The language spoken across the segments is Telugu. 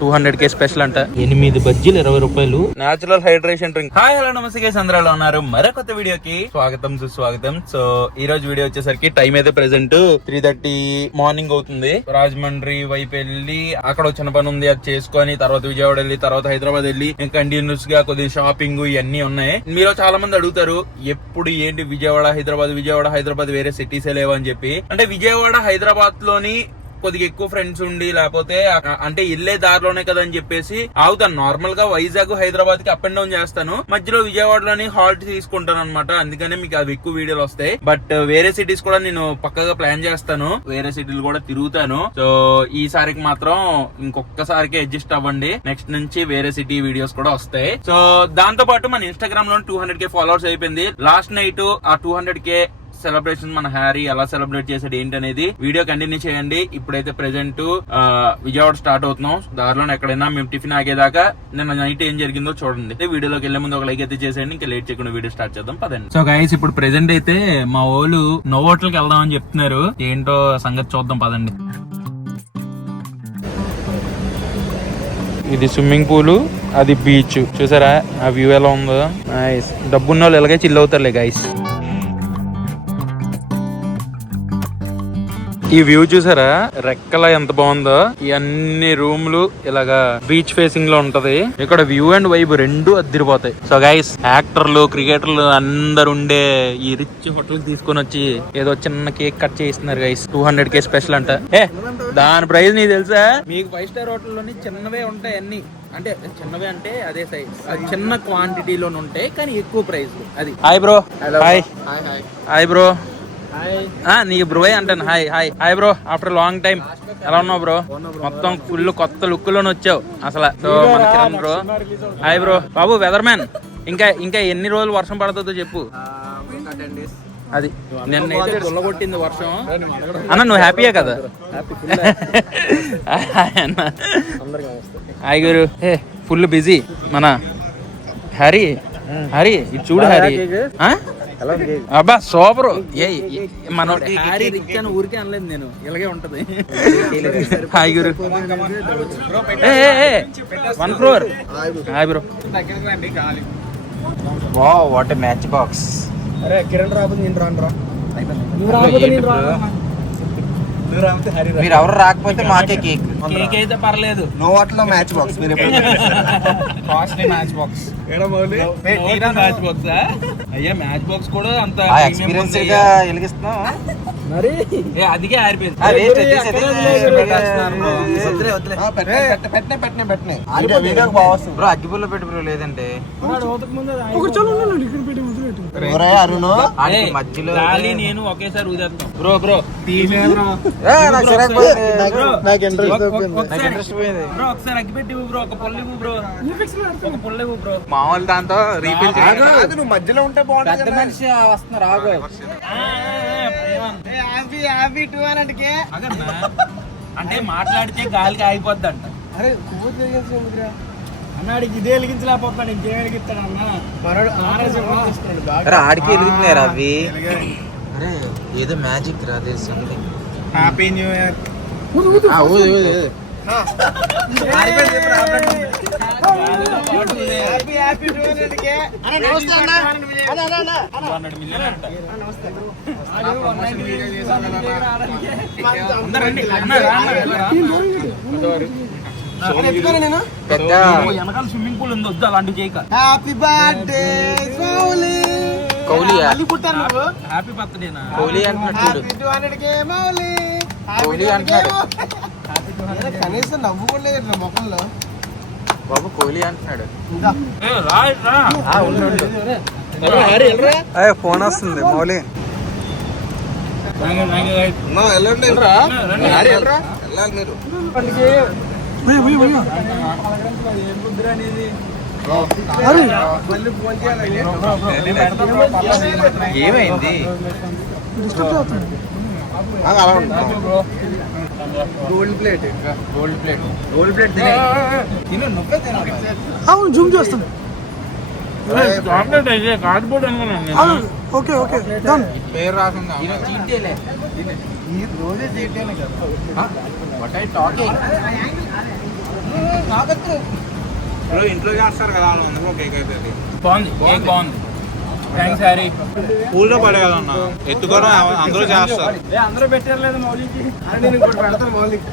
టూ హండ్రెడ్ కే స్పెషల్ అంట. ఎనిమిది బజ్జీలు ఇరవై రూపాయలు. Natural hydration drink hi hello నమస్తే అందరూ ఎలా ఉన్నారు. మరో కొత్త వీడియోకి స్వాగతం సుస్వాగతం. సో ఈ రోజు వీడియో వచ్చేసరికి టైం అయితే ప్రెసెంట్ త్రీ థర్టీ మార్నింగ్ అవుతుంది. రాజమండ్రి వైపు వెళ్ళి అక్కడ వచ్చిన పని ఉంది అది చేసుకొని తర్వాత విజయవాడ వెళ్ళి తర్వాత హైదరాబాద్ వెళ్ళి కంటిన్యూస్గా కొద్దిగా షాపింగ్ ఇవన్నీ ఉన్నాయి. మీరు చాలా మంది అడుగుతారు ఎప్పుడు ఏంటి విజయవాడ హైదరాబాద్ విజయవాడ హైదరాబాద్ వేరే సిటీసే లేవని చెప్పి. అంటే విజయవాడ హైదరాబాద్లోని కొద్దిగా ఎక్కువ ఫ్రెండ్స్ ఉండి లేకపోతే అంటే ఇల్లే దారిలోనే కదా అని చెప్పేసి ఆగుతాను. నార్మల్గా వైజాగ్ హైదరాబాద్కి అప్ అండ్ డౌన్ చేస్తాను. మధ్యలో విజయవాడలోని హాల్ట్ తీసుకుంటాను అనమాట అందుకనే మీకు అవి ఎక్కువ వీడియోలు వస్తాయి. బట్ uh, వేరే సిటీస్ కూడా నేను పక్కగా ప్లాన్ చేస్తాను. వేరే సిటీలు కూడా తిరుగుతాను. సో ఈసారికి మాత్రం ఇంకొకసారికి అడ్జస్ట్ అవ్వండి. నెక్స్ట్ నుంచి వేరే సిటీ వీడియోస్ కూడా వస్తాయి. సో దాంతో పాటు మన ఇన్స్టాగ్రామ్లో టూ హండ్రెడ్ కే ఫాలోవర్స్ అయిపోయింది. లాస్ట్ నైట్ ఆ టూ హండ్రెడ్ కే సెలబ్రేషన్ మన హ్యారీ ఎలా సెలబ్రేట్ చేసాడు ఏంటి అనేది వీడియో కంటిన్యూ చేయండి. ఇప్పుడైతే ప్రెసెంట్ విజయవాడ స్టార్ట్ అవుతున్నాం. దారిలో ఎక్కడైనా మేము టిఫిన్ ఆగేదాకా నిన్న నైట్ ఏం జరిగిందో చూడండి. అయితే వీడియోలోకి వెళ్ళే ముందు ఒక లైక్ అయితే చేసేయండి. ఇంకా లేట్ చేయకుండా వీడియో స్టార్ట్ చేద్దాం. పదండి. సో గైస్ ఇప్పుడు ప్రెసెంట్ అయితే మా వాళ్ళు నో హోటల్కి వెళ్దామని చెప్తున్నారు. ఏంటో సంగతి చూద్దాం పదండి. ఇది స్విమ్మింగ్ పూల్ అది బీచ్ చూసారా? ఆ వ్యూ ఎలా ఉందో? నైస్ డబ్బున్న వాళ్ళు ఎలాగే చిల్ అవుతారులే గైస్ ఈ వ్యూ చూసారా? రెక్కల ఎంత బాగుందో. ఈ అన్ని రూమ్లు ఇలాగా బీచ్ ఫేసింగ్లో ఉంటది. ఇక్కడ వ్యూ అండ్ వైబ్ రెండు అద్దరిపోతాయి. సో గైస్ యాక్టర్లు క్రికెటర్లు అందరు ఉండే ఈ రిచ్ హోటల్ తీసుకొని వచ్చి ఏదో చిన్న కేక్ కట్ చేస్తున్నారు guys two hundred K special అంట. ఏ దాని ప్రైస్ నీకు తెలుసా? మీకు ఫైవ్ స్టార్ హోటల్లోని చిన్నవే ఉంటాయి అన్ని. అంటే చిన్నవే అంటే అదే సైజ్ చిన్న క్వాంటిటీలో ఉంటాయి కానీ ఎక్కువ ప్రైస్ అది. Hi bro hi hi bro ఆ, నీ బ్రో అంటాను. Hi hi hi bro after long time ఎలా ఉన్నావు బ్రో మొత్తం ఫుల్ కొత్త లుక్లోనే వచ్చావు. అసలు సో మన కిరణ్ బ్రో హాయ్ బ్రో బాబు వెదర్ మ్యాన్ ఇంకా ఇంకా ఎన్ని రోజులు వర్షం పడుతుందో చెప్పు. అది నిన్నైతే కొల్లగొట్టింది వర్షం. అన్న నువ్వు హ్యాపీయే కదా? హాయ్ అన్న హాయ్ గురు. ఏ ఫుల్ బిజీ మన హరి హరి ఇటు చూడు హరి. ఆ? అబ్బా సూపర్. ఏ మన ఊరికే అనలేదు నేను. ఇలాగే ఉంటది. Hi Guru. One floor hi bro. Wow what match box. అరే కిరణ్ రాబోతు నేను రాను రా మీరు ఎవరు రాకపోతే మాకే కేక్. కేక్ అయితే పర్లేదు. నో వాటిలో మ్యాచ్ బాక్స్ మీరు costly match box match box అయ్యా మ్యాచ్ బాక్స్ కూడా అంత ఎక్స్పీరియన్స్. గా వెలిగిస్తున్నాం మరి? ఏ, అదికే ఆరిపోయింది. అగ్గిపుల్ల పెట్టి బ్రో లేదంటే. ఆడికి ఏయ్, మధ్యలో గాలి నేను ఒకేసారి ఊదేస్తాం బ్రో బ్రో. నాకు ఇంట్రెస్ట్ నాకు ఇంట్రెస్ట్ పోయింది. బ్రో ఒకసారి అగ్గిపెట్టి బ్రో ఒక పొల్లి బ్రో. ఒక పొల్లి బ్రో. మామూలు దాంతో రీఫిల్ నువ్వు మధ్యలో ఉంటే బాగుంటుంది పెద్ద మనిషి వస్తున్నారు ఆగు అంటే మాట్లాడితే గాలికి ఆగిపోద్ది అంట అరే అన్నాడికి ఇదే వెలిగించలేకపోతాడు ఇంకేం వెలిగిస్తాడు అన్న? అరే ఆడికి వెలుగుతున్నాయి రా అవి? అరే ఏదో మ్యాజిక్ రా something happy new year hundred పెద్ద వెనకాల స్విమ్మింగ్ పూల్ ఉంది వద్దు అలాంటివి చేయక హ్యాపీ బర్త్డే సౌలి కౌలియా? పుట్టాను నువ్వు. హ్యాపీ బర్త్డేనా కౌలి అంటున్నాడు చూడు. Two hundred K Mouli Kohli అంటున్నాడు. కనీసం ముఖంలో. బాబు కోహ్లీ అంటున్నాడు. ఏ, రా, రా. ఆ, ఉండు, ఉండు. ఎల్రా, హరి, ఎల్రా. ఫోన్ వస్తుంది మౌలి. వెళ్ళండి? వెళ్ళాలి మీరు. ఏమైంది? అలా ఉంటుంది gold plate. Gold plate. Gold plate. తిను. అవును జూమ్ చేస్తాను. Okay okay done. పేరు రాసిందా చీటీలే ఈ రోజే చేయటమే కదా. వాట్ ఐ టాకింగ్ ఇంట్లో చేస్తారు కదా వాళ్ళు అందులో కేక్ అవుతుంది బాగుంది కేక్ బాగుంది. థ్యాంక్స్ హ్యారీ పూల్లో పడే కదా అన్న ఎత్తుకోవడం అందరూ చేస్తారు. అందరూ పెట్టారు మౌలికి? అరే నేను ఇంకోటి పెడతాను మౌలికి.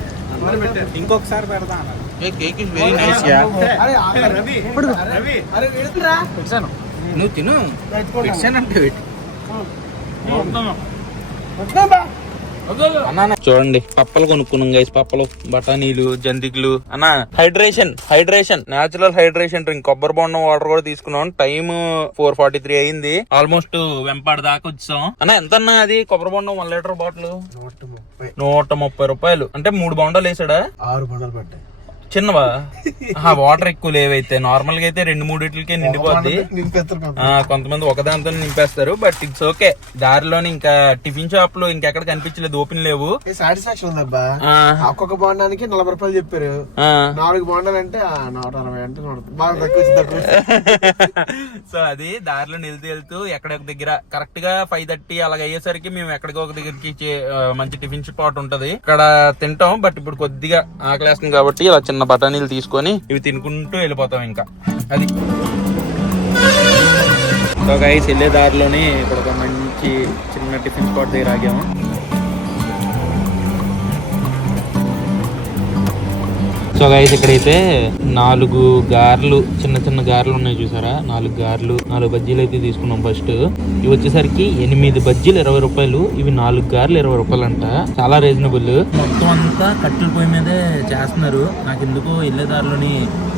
ఇంకొకసారి పెడతా అన్న. Cake is very nice Ravi Ravi. అరే వెళ్తురా నువ్వు తిను. పెట్టానంటే చూడండి. పప్పలు కొనుక్కున్నాం గైస్ పప్పలు బఠానీలు జంతికలు. అన్న hydration hydration natural hydration drink. కొబ్బరి బొండం వాటర్ కూడా తీసుకున్నాం. టైం ఫోర్ ఫార్టీ త్రీ అయింది. ఆల్మోస్ట్ వెంపాడు దాకా వచ్చాం. అన్న ఎంత అన్న అది? కొబ్బరి బొండం వన్ లీటర్ బాటిల్? నూట ముప్పై. నూట ముప్పై రూపాయలు. అంటే మూడు బొండాలు వేసాడా? ఆరు బండలు పడ్డాయి. చిన్నవా? వాటర్ ఎక్కువ లేవైతే నార్మల్గా అయితే రెండు మూడిట్లకే నిండిపోద్ది. కొంతమంది ఒకదానితో నింపేస్తారు బట్ ఇట్స్ ఓకే దారిలోని ఇంకా టిఫిన్ షాప్లో ఇంకెక్కడ కనిపించలేదు ఓపెన్ లేవు. సాటిస్ఫాక్షన్ ఉందబ్బా. ఆ, ఒక్కొక్క బాండానికి నలభై రూపాయలు చెప్పారు. నాలుగు బాండాలు అంటే ఆ, నూట అరవై అంటే. సో అది దారిలో వెళ్తూ వెళ్తూ ఎక్కడ ఒక దగ్గర కరెక్ట్గా ఫైవ్ థర్టీ అలాగ అయ్యేసరికి మేము ఎక్కడికో ఒక దగ్గరికి మంచి టిఫిన్ స్పాట్ ఉంటది. ఇక్కడ తింటాం బట్ ఇప్పుడు కొద్దిగా ఆకలేస్తుంది కాబట్టి ఇలా చిన్న బఠానీలు తీసుకొని ఇవి తినుకుంటూ వెళ్ళిపోతాం ఇంకా. అది. సో గైస్ వెళ్ళే దారిలోనే ఇక్కడ ఒక మంచి చిన్న టిఫిన్ స్పాట్ దగ్గర ఆగాము. సో గైస్ ఇక్కడైతే నాలుగు గార్లు చిన్న చిన్న గారెలు ఉన్నాయి చూసారా? నాలుగు గారెలు నాలుగు బజ్జీలు అయితే తీసుకున్నాం ఫస్ట్ ఇవి వచ్చేసరికి ఎనిమిది బజ్జీలు ఇరవై రూపాయలు ఇవి నాలుగు గారెలు ఇరవై రూపాయలు అంట చాలా రీజనబుల్ మొత్తం అంతా కట్టెల పొయ్యి మీదే చేస్తున్నారు. నాకు ఎందుకో వెళ్ళే దారిలోని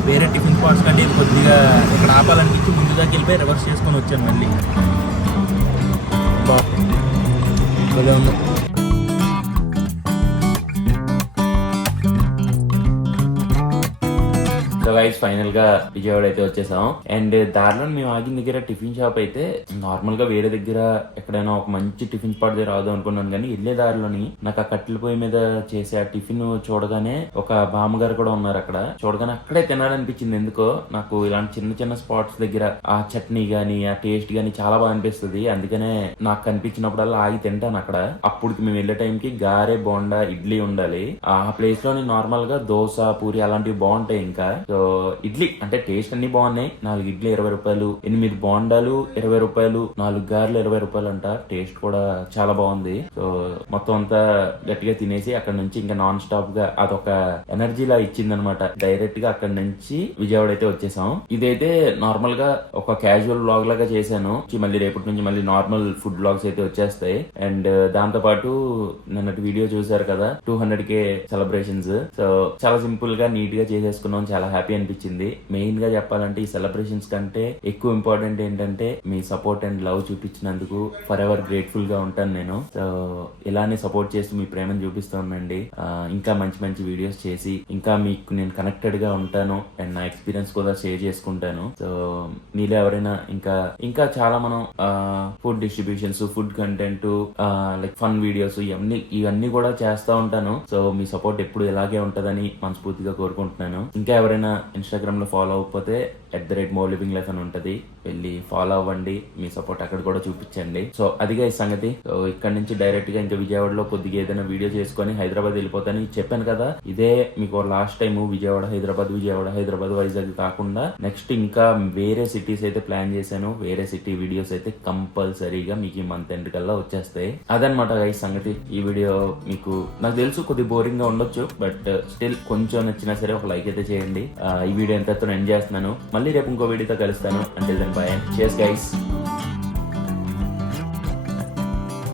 వేరే టిఫిన్ స్పాట్స్ కంటే కొద్దిగా ఇక్కడ ఆపాలనిపించి ముందుగా వెళ్ళిపోయి రివర్స్ చేసుకొని వచ్చాను మళ్ళీ. ఉంది. గైస్ ఫైనల్గా విజయవాడ అయితే వచ్చేసాం. అండ్ దారిలో మేము ఆగిన దగ్గర టిఫిన్ షాప్ అయితే నార్మల్గా వేరే దగ్గర ఎక్కడైనా ఒక మంచి టిఫిన్ స్పాట్ దగ్గర రాదు అనుకున్నాను కానీ వెళ్ళే దారిలోని నాకు ఆ కట్టెల పొయ్యి మీద చేసే ఆ టిఫిన్ చూడగానే ఒక బామ్మగారు కూడా ఉన్నారు అక్కడ. చూడగానే అక్కడే తినాలనిపించింది ఎందుకో. నాకు ఇలాంటి చిన్న చిన్న స్పాట్స్ దగ్గర ఆ చట్నీ గానీ ఆ టేస్ట్ గానీ చాలా బాగా అనిపిస్తుంది. అందుకనే నాకు కనిపించినప్పుడల్లా ఆగి తింటాను అక్కడ. అప్పుడు మేము వెళ్ళే టైంకి గారె బోండా ఇడ్లీ ఉండాలి. ఆ ప్లేస్లోని నార్మల్గా దోశ పూరి అలాంటివి బాగుంటాయి ఇంకా. సో ఇడ్లీ అంటే టేస్ట్ అన్ని బాగున్నాయి. నాలుగు ఇడ్లీ ఇరవై రూపాయలు ఎనిమిది బోండాలు ఇరవై రూపాయలు నాలుగు గారెలు ఇరవై రూపాయలు అంట. టేస్ట్ కూడా చాలా బాగుంది. సో మొత్తం అంతా గట్టిగా తినేసి అక్కడ నుంచి ఇంకా నాన్ స్టాప్గా అదొక ఎనర్జీ లా ఇచ్చింది అనమాట డైరెక్ట్గా అక్కడ నుంచి విజయవాడ అయితే వచ్చేసాం. ఇదైతే నార్మల్గా ఒక క్యాజువల్ బ్లాగ్ లాగా చేశాను. మళ్ళీ రేపటి నుంచి మళ్ళీ నార్మల్ ఫుడ్ బ్లాగ్స్ అయితే వచ్చేస్తాయి. అండ్ దాంతో పాటు నిన్నటి వీడియో చూసారు కదా two hundred K celebrations. So చాలా సింపుల్గా నీట్గా చేసేసుకున్నాం. చాలా హ్యాపీ అనిపించింది. మెయిన్గా చెప్పాలంటే ఈ సెలబ్రేషన్స్ కంటే ఎక్కువ ఇంపార్టెంట్ ఏంటంటే మీ సపోర్ట్ అండ్ లవ్ చూపించినందుకు ఫర్ ఎవర్ గ్రేట్ఫుల్గా ఉంటాను నేను. సో ఇలానే సపోర్ట్ చేసి మీ ప్రేమను చూపిస్తూ ఉండండి ఇంకా మంచి మంచి వీడియోస్ చేసి ఇంకా మీకు నేను కనెక్టెడ్గా ఉంటాను అండ్ నా ఎక్స్పీరియన్స్ కూడా షేర్ చేసుకుంటాను. సో మీలో ఎవరైనా ఇంకా ఇంకా చాలా మనం food distributions food content like fun videos ఇవన్నీ ఇవన్నీ కూడా చేస్తూ ఉంటాను. సో మీ సపోర్ట్ ఎప్పుడు ఇలాగే ఉంటదని మనస్ఫూర్తిగా కోరుకుంటున్నాను. ఇంకా ఎవరైనా ఇన్స్టాగ్రామ్లో ఫాలో అవ్వకపోతే at the rate more living life అని ఉంటుంది. వెళ్ళి ఫాలో అవ్వండి. మీ సపోర్ట్ అక్కడ కూడా చూపించండి. సో అదిగా ఈ సంగతి. సో ఇక్కడ నుంచి డైరెక్ట్గా ఇంకా విజయవాడలో కొద్దిగా ఏదైనా వీడియో చేసుకొని హైదరాబాద్ వెళ్ళిపోతాను. చెప్పాను కదా ఇదే మీకు లాస్ట్ టైం విజయవాడ హైదరాబాద్ విజయవాడ హైదరాబాద్ వైజాగ్ కాకుండా నెక్స్ట్ ఇంకా వేరే సిటీస్ అయితే ప్లాన్ చేశాను. వేరే సిటీ వీడియోస్ అయితే కంపల్సరీగా మీకు ఈ మంత్ ఎండ్ కల్లా వచ్చేస్తాయి. అదనమాట ఈ సంగతి. ఈ వీడియో మీకు నాకు తెలుసు కొద్ది బోరింగ్గా ఉండొచ్చు బట్ స్టిల్ కొంచెం నచ్చినా సరే ఒక లైక్ అయితే చేయండి. ఆ, ఈ వీడియో ఎంత ఎండ్ చేస్తున్నాను. మళ్ళీ రేపు ఇంకో వీడియోతో కలుస్తాను. అంటే దాని బాయ్ చేస్ గైస్